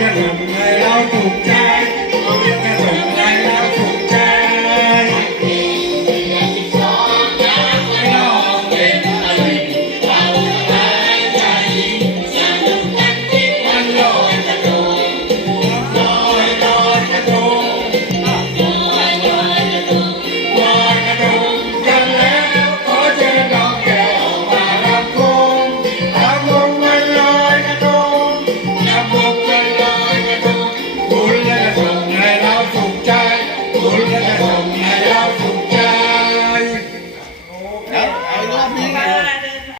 จะถูกใจเราถูกใจ